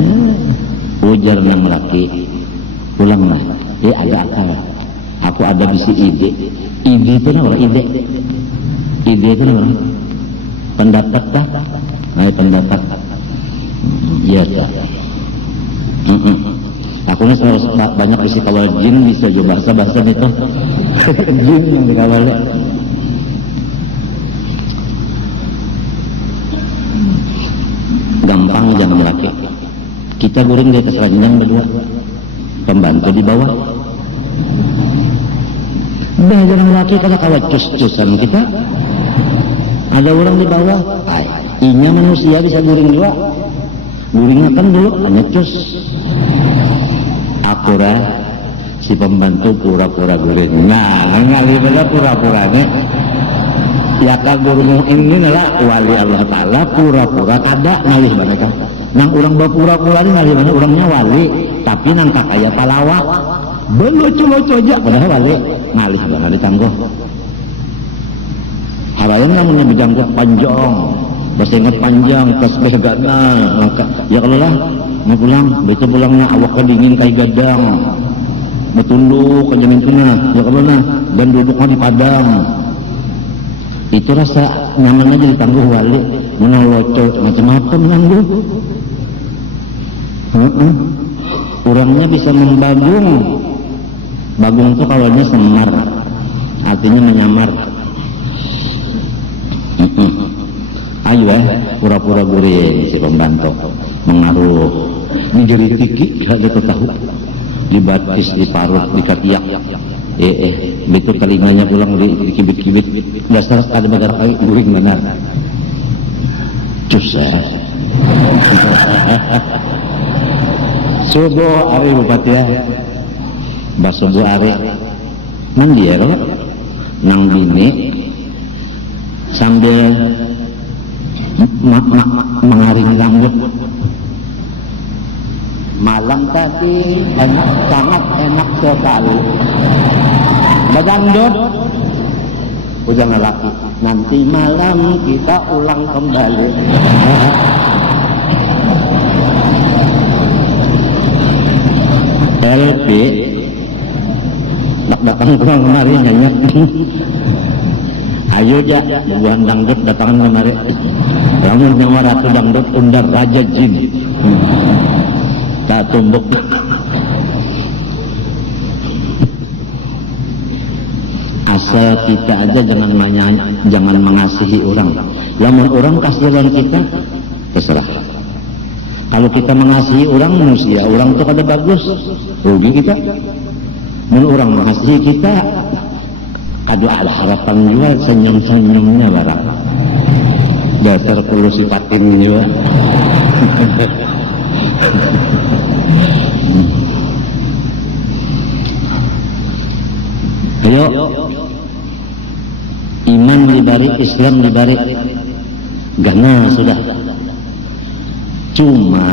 ujar nang laki pulanglah ada akal aku ada bisi ide itu apa ide itu apa pendapat tak pendapat iya tak aku nih banyak bisi kalau jin bisa juga bahasa itu jin yang dikawali gampang jangan laki kita guring di atas ranjang berdua pembantu di bawah jangan laki kada kawat cus-cusan kita ada orang di bawah inya manusia bisa guring juga guringnya kan dulu hanya cus akura si pembantu pura-pura guring nah ngali pada pura-puranya ya kan guru ini adalah wali Allah Ta'ala pura-pura kada ngalih mereka nang orang berpura-pura ini ngalih mana orangnya wali tapi nang kakaya palawa belucu-lucu aja padahal wali ngalih mana ditangguh harayan namanya berjangkut panjang bersengat panjang tasbih gana ya kalau lah mau pulang betul pulangnya awak dingin kayak gadang betunduk ke jamin tuna ya kalau lah dan duduknya di padang itu rasa nyaman aja ditangguh wali menaloco macam apa menangguh orangnya bisa membagung bagung itu kalaunya semar artinya menyamar ayo pura-pura guring si pembantu mengaruh ini jari tiki kita tahu dibatis diparut dikatiak itu telinganya pulang dikibit-kibit dasar ada bagar kayu guring benar cus subuh hari bupati ya basubuh hari mandi ya kalau nang bini sambil mengaring rambut malam tadi enak sangat enak sekali badangdut ujang lelaki nanti malam kita ulang kembali LP datang pulang kemari nyanyi ayo ja buan dangdut datangan kemari kamu nyawa ratu dangdut undar raja jin tak tumbuk asal kita aja jangan mengasihi orang lamun orang kasihan kita terserah Kalau kita mengasihi orang manusia, orang itu kada bagus, rugi kita. Mun orang mengasihi kita, kada ada harapan juga, senyum-senyumnya barang. Dasar kulo sifatin juga. Ayo, iman dibari, Islam dibari, gana sudah. Cuma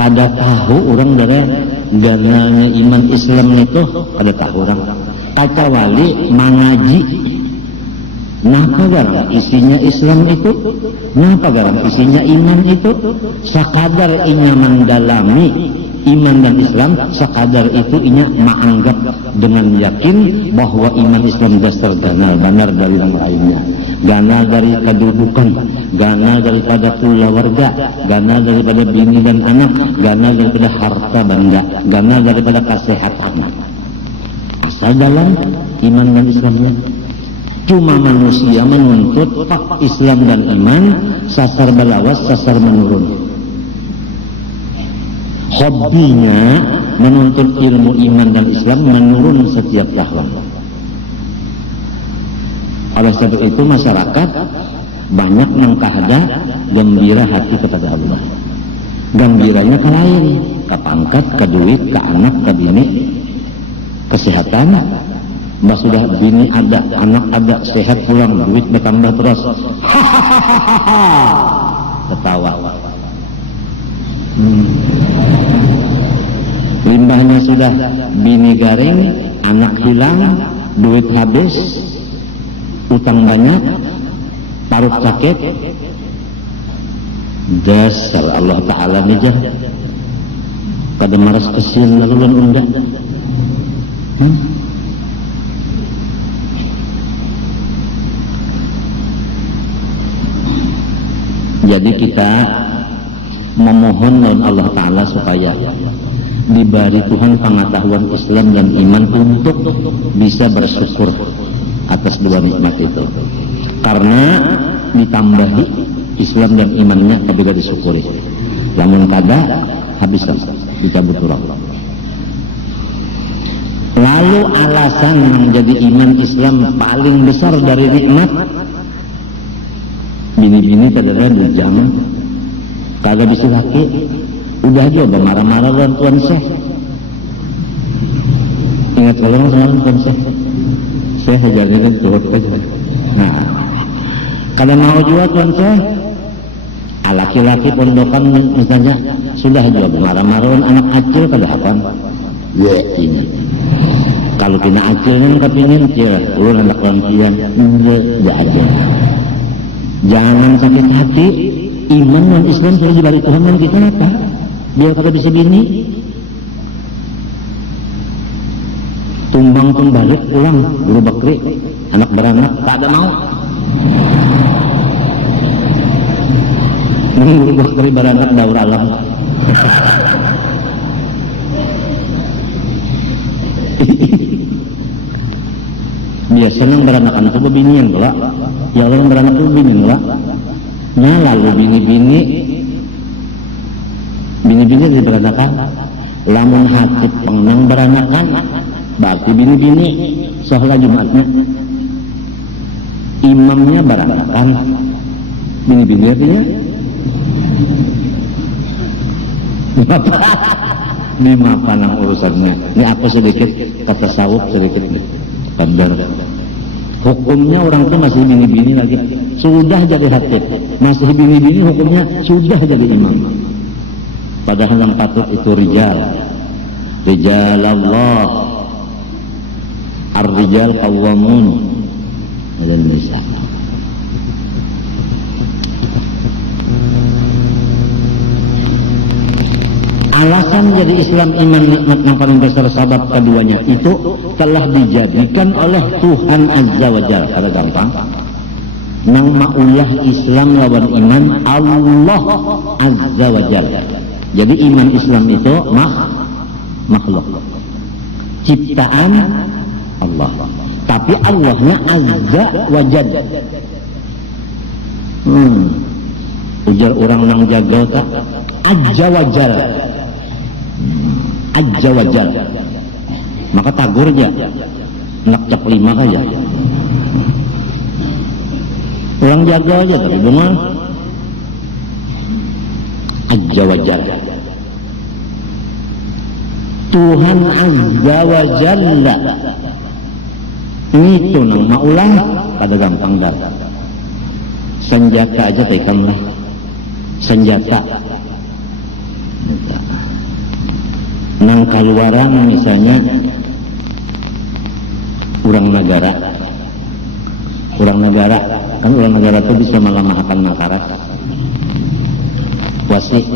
kada tahu orang dari gananya iman Islam itu, kada tahu orang. Kata wali mengaji, napa garang isinya Islam itu, napa garang isinya iman itu, sakadar inya mendalami iman dan Islam, sekadar itu inya menganggap dengan yakin bahwa iman Islam dasar ganal benar dari yang lainnya, ganal dari kedudukan, ganal daripada keluarga, ganal daripada bini dan anak, ganal daripada harta benda, ganal daripada kesehatan, asal dalam iman dan Islamnya. Cuma manusia menuntut Islam dan iman, sasar balawas, sasar menurun. Hobinya menuntut ilmu iman dan Islam menurun setiap tahun. Oleh sebab itu masyarakat banyak mengkahda gembira hati kepada Allah. Gembiranya ke lain, ke pangkat, ke duit, ke anak, ke bini, kesehatan. Mbak sudah bini ada, anak ada, sehat pulang, duit bertambah terus. Hahaha, ketawa. Limbahnya sudah bini garing, anak hilang, duit habis, utang banyak, parut sakit. Dasar Allah Ta'ala meja kada maras kesil lalu undang. Jadi kita memohon dengan Allah Ta'ala supaya diberi Tuhan pengetahuan Islam dan iman untuk bisa bersyukur atas dua nikmat itu, karena ditambahi Islam dan imannya apabila disyukuri, namun kada habiskan dicabut orang. Lalu alasan menjadi iman Islam paling besar dari nikmat, bini-bini kadang-kadang dijam, kagak bisa laki, udah aja marah-marah dengan Tuan Syekh. Ingat kalau sama Tuan Syekh, saya hajarnya kan turut aja. Nah, kalau mau juga Tuan Syekh, laki-laki pondokan misalnya sudah aja marah-marah dengan anak acil kada apa? Ya ini. Kalau kena acilnya kepingin cil, ulun anak lantian, ya aja. Jangan sakit hati. Iman dan Islam sudah diberi Tuhan dan kita apa? Biar kada bisa bini. Tumbang balik pulang, guru bakri, anak beranak, tak ada mau. Guru bakri beranak daur alam. Biasanya beranakan itu bini yang gelak, ya orang beranak itu bini yang gelak. Nah lalu bini-bini diberanakan, lamun hati pengnang beranakan, berarti bini-bini sholat Jumatnya, imamnya beranakan, bini-bini artinya lima panang urusannya. Ini aku sedikit kata sawuk sedikit kadar. Hukumnya orang itu masih bini-bini lagi, sudah jadi hatib, masih bini-bini hukumnya sudah jadi imam. Padahal yang patut itu rijal Allah, ar-rijal qawwamun 'alan nisa. Alasan jadi Islam iman nikmat yang paling besar sabab keduanya itu telah dijadikan oleh Tuhan Azza wa Jalla. Kada gampang nang maulah Islam lawan iman Allah Azza wa Jalla. Jadi iman Islam itu makhluk ciptaan Allah, tapi Allahnya Azza wa Jalla. ujar orang nang jagal tak Azza wajal, Azza wajal, maka tagurnya nak cep 5 aja orang jagal aja tapi bunga Azza wajal, Tuhan Azza wajalla itu nang maulah kada gampang dah senjata aja tekan lah senjata nang kaluaran misalnya orang negara kan orang negara itu bisa melemahkan masyarakat wasit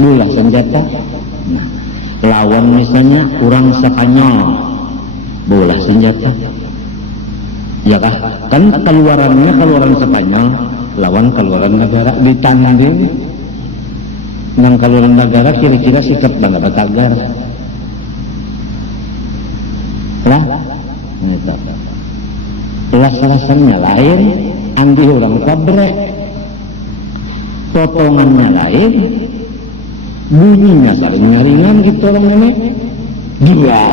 bulah senjata nah, lawan misalnya orang Spanyol bola senjata ya kah kan keluarannya keluaran Spanyol lawan keluaran negara ditanding yang keluaran negara kira-kira sikap banget tagar lah itu las-lasannya lain andi orang kabrek potongannya lain bunyinya saling nyaringan gitu orang ini gila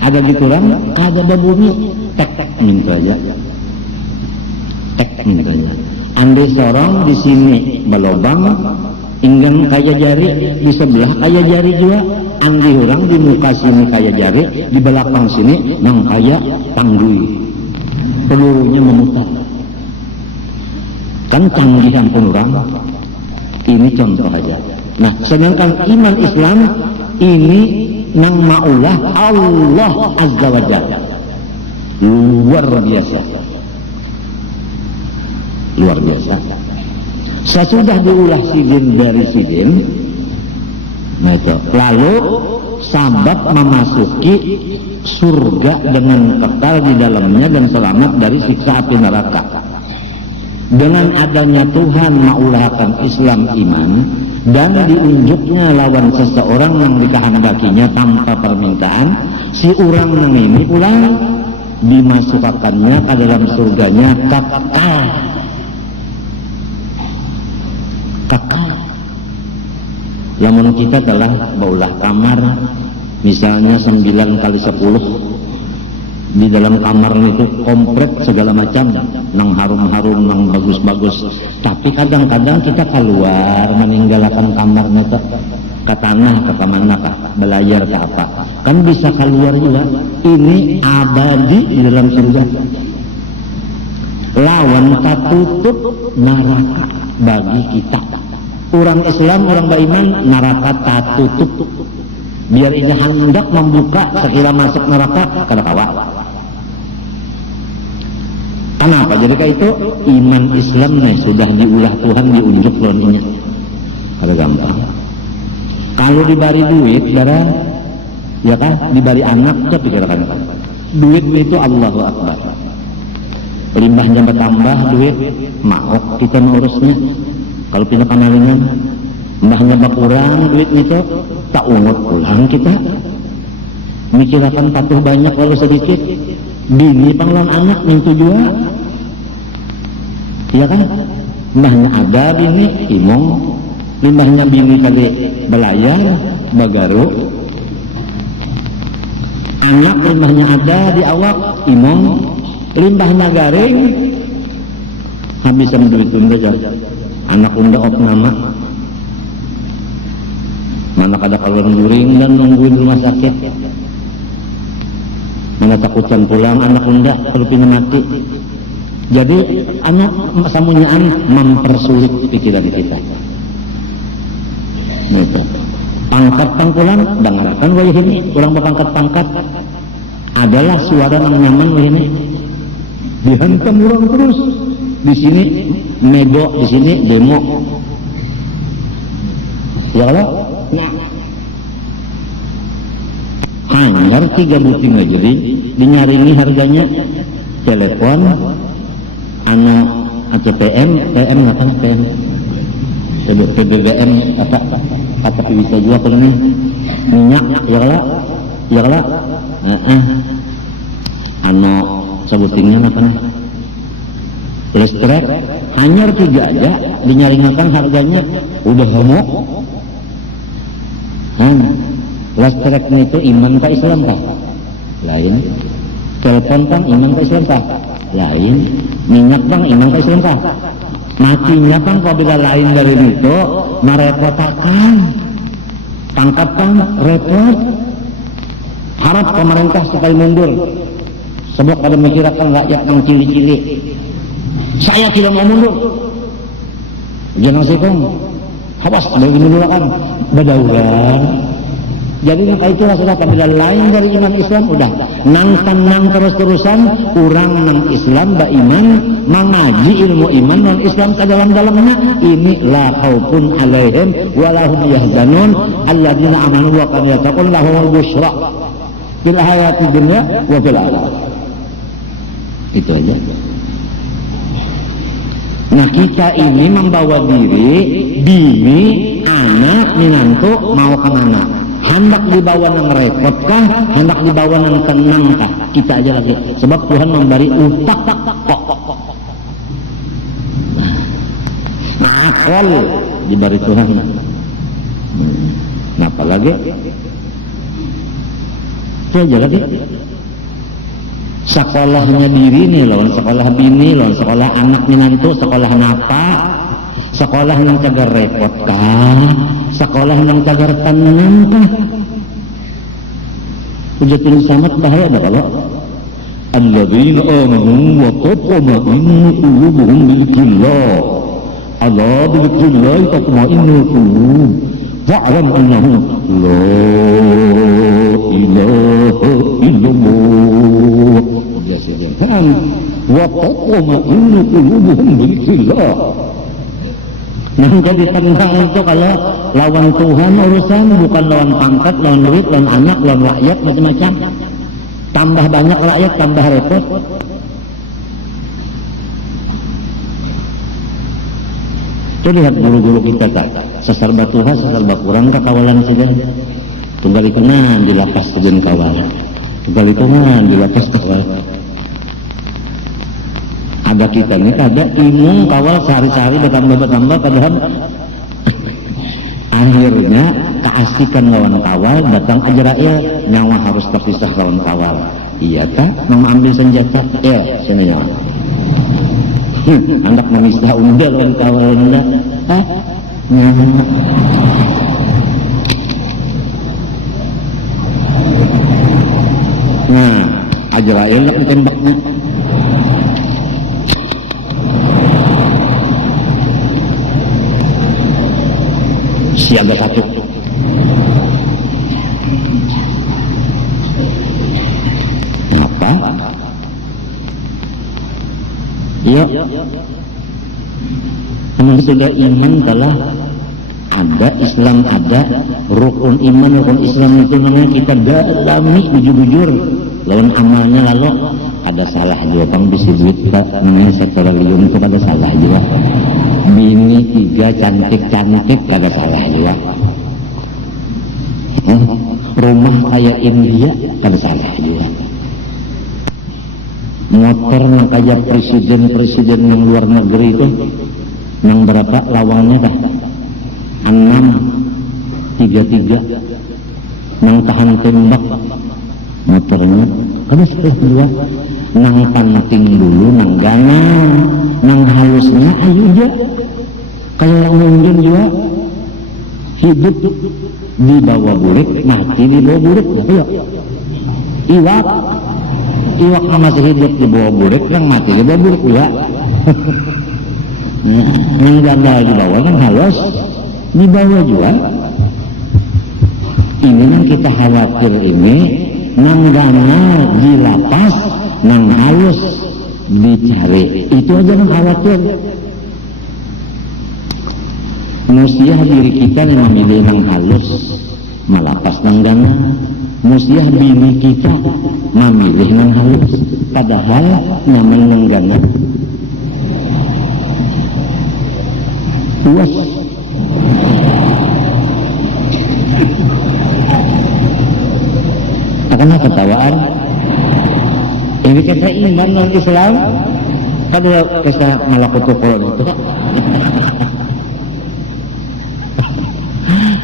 ada gitu orang ada babunyi tek minta aja tek minta aja andai seorang di sini belobang ingin kaya jari di sebelah kaya jari juga andi orang di muka sini kaya jari di belakang sini yang kaya tanggui pelurunya memutar kan canggihan pun orang ini contoh aja nah sedangkan iman Islam ini nang maulah Allah Azza wa Jalla luar biasa sesudah diulah sidin dari sidin nah itu lalu sabab memasuki surga dengan kekal di dalamnya dan selamat dari siksa api neraka dengan adanya Tuhan maulahkan Islam iman dan diunjuknya lawan seseorang yang dikehendakinya tanpa permintaan si orang yang ini ulang dimasukkannya ke dalam surganya kekal yang kita telah baulah kamar misalnya 9 kali 10 di dalam kamar itu komplit segala macam nang harum-harum nang bagus-bagus tapi kadang-kadang kita keluar meninggalkan kamarnya ke tanah ke kemana kah belayar ke apa kan bisa keluar juga ini abadi di dalam surga lawan tertutup neraka bagi kita orang Islam orang beriman neraka tertutup biar ini hendak membuka sekira masuk neraka kada kawa kenapa jadi kayak itu iman Islamnya sudah diulah Tuhan diunjuk loninya kada gampang kalau dibari duit darah ya kan dibari anak coba pikirkan duit itu Allahu Akbar limbahnya bertambah duit mau kita ngurusnya kalau pindah kamalingan mbahnya berkurang duit itu tak ungut pulang kita mikirkan patuh banyak walau sedikit bini panglang anak mintu juga iya kan mbahnya ada bini imong limbahnya bini kali belayar bagaru anak limbahnya ada di awak imong limbahnya garing habisan duit tunda anak unda op nama mana kada keluar guring dan nungguin rumah sakit mana takutan pulang anak unda kerupinya mati jadi anak samunyaan mempersulit pikiran kita gitu pangkat pangkulan dengarkan wah ini kurang berpangkat-pangkat adalah suara yang nyaman wah ini dihantam orang terus di sini nego di sini demo ya Allah nah hanyar 3 buting aja jadi dinyaringi harganya telepon anu ACPM PM ngapain PM PBBM apa bisa juga apa nih minyak ya Allah anu sebutingnya apa nih listrik hanyar 3 aja dinyaringakan harganya udah homok. Listrik itu iman ke Islam kah? Lain. Telepon kan iman ke Islam kah? Lain. Minyak bang iman ke Islam kah? Matinya kan apabila lain dari itu merepotakan. Tangkap kan repot. Harap pemerintah sekali mundur. Sebab pada mikirkan rakyat yang cili-cili. Saya tidak mau mundur. Jangan sekong. Awas ada yang mundurkan. Badauran. Jadi yang itu sudah apabila lain dari iman Islam udah nang terus-terusan kurang nang Islam ba iman mengaji ilmu iman non Islam ke dalam-dalamnya ini la khaufun alaihim wa lahum yahzanun alladzina amanu wa kanu yattaqun lahumul busyra fil hayati dunya wa fil akhirah. Itu aja. Nah kita ini membawa diri bini anak menantu mau kemana, hendak dibawa nang repot kah, hendak dibawa nang tenang kah, kita aja lagi sebab Tuhan memberi utak kok. Nah akal diberi Tuhan. Nah apalagi itu aja lagi. Sekolahnya diri nih lawan sekolah bini, lawan sekolah anak minantu, sekolah napa, sekolah yang cagar repot kah, sekolah yang cagar tenang kah. Ujatul samat bahaya dah kalau alladzina amanu wa tatma'innu qulubuhum bidzikrillah ala bidzikrillah tatma'innul qulub fa'lam annahu la ilaha illallah wa tatma'innu qulubuhum bidzikrillah. Yang jadi tenang itu kalau lawan Tuhan urusan, bukan lawan pangkat, lawan duit, lawan anak, lawan rakyat, macam-macam. Tambah banyak rakyat, tambah repot. Itu lihat guru-guru kita tak, seserba Tuhan, seserba kurang kekawalan saja. Tunggal itu di lapas tujuan kawal, tunggal itu di lapas kawal. Ada kita ini ada imung kawal sehari-hari bertambah padahal akhirnya keasikan lawan kawal datang Azrail nyawa harus terpisah lawan kawal. Iya kah? Mau ambil senjata? Ya, sini nyawa. Anak memisah undal lawan kawal anda. Nah, Azrail nak ditembaknya. Siaga satu. Apa? Ya. Memang sudah iman telah ada, Islam ada, rukun iman, rukun Islam itu namanya kita dalami jujur-jujur. Lawan amalnya lalu ada salah juga, bang bisi duit pak, namanya sektoralium itu ada salah juga. Bini 3 cantik-cantik kada salah juga. Rumah kayak India kada salah juga. Motor yang kayak presiden-presiden yang luar negeri itu yang berapa lawannya dah 6, 33 yang tahan tembak motornya kada salah juga. Nang penting dulu nang ganang, nang halusnya ayo aja. Kayak mungkin juga hidup di bawah burik, mati di bawah burik. Ayo, iwak masih hidup di bawah burik, yang mati di bawah burik ya. Yang gandal di bawah yang halus di bawah juga. Ini yang kita khawatir ini, nang ganal di lapas, nang halus dicari. Itu aja yang khawatir. Mustiah diri kita yang memilih nang halus malapas nang gana. Mustiah bini kita memilih nang halus padahal nyaman nang gana. Puas. Akan ketawaan. Ini kita iman non Islam Kadua kisah malakutukul itu.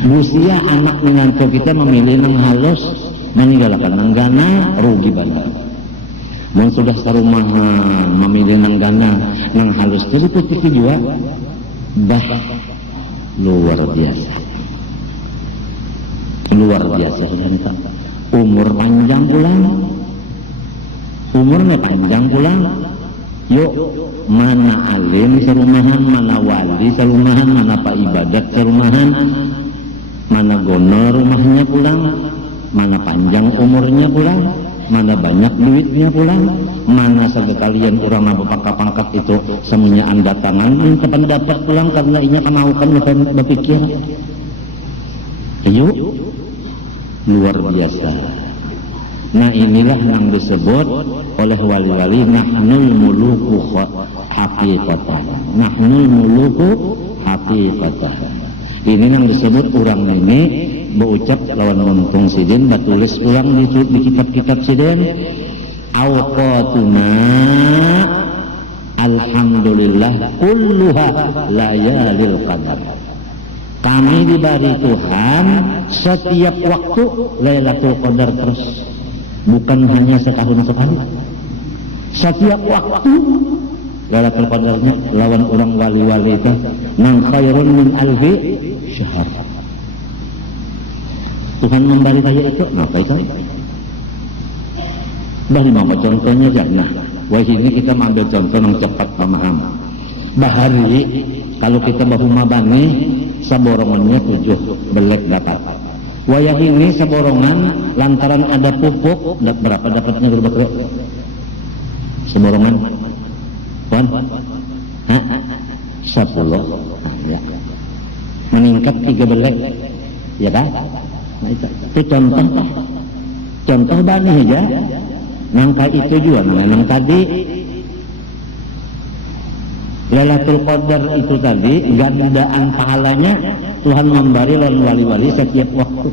Busia anak menantu kita memilih yang halus, meninggalkan yang gana, rugi banget. Mun sudah sarumahan memilih yang gana, yang halus jadi putih juga, bah luar biasa. Luar biasa ini. Umur panjang pulang, umurnya panjang pulang. Yuk, mana alim sarumahan, mana wali sarumahan, mana pak ibadat sarumahan, mana gonor rumahnya pulang, mana panjang umurnya pulang, mana banyak duitnya pulang, mana sekalian orang apa pangkat itu semuanya anda tangan kapan dapat pulang karena inya kenaukan bukan berpikir. Yuk, luar biasa. Nah inilah yang disebut oleh wali-wali nahnul muluku haqiqatan. Nahnul muluku haqiqatan. Ini yang disebut orang ini berucap lawan muntung sidin, batulis ulang di kitab-kitab sidin. Awqatuna alhamdulillah kulluha layalil qadar. Kami diberi Tuhan setiap waktu Lailatul Qadar terus. Bukan hanya setahun sekali. Setiap waktu Lailatul Qadarnya lawan orang wali-wali itu nang khairun min alfi syahr. Tuhan memberi kaya itu, maka itu. Dari mana contohnya jangan. Wah ini kita ambil contoh yang cepat paham. Bahari kalau kita bahu mabani saborongannya 7 belek dapat. Wayah ini seborongan lantaran ada pupuk berapa dapatnya berbeda? Seborongan Wan? 10 ya. Meningkat 3 belek ya kan? Nah, itu contoh banyak aja nangka itu juga nang tadi Lailatul Qadar itu tadi gandaan pahalanya Tuhan memberi lawan wali-wali setiap waktu.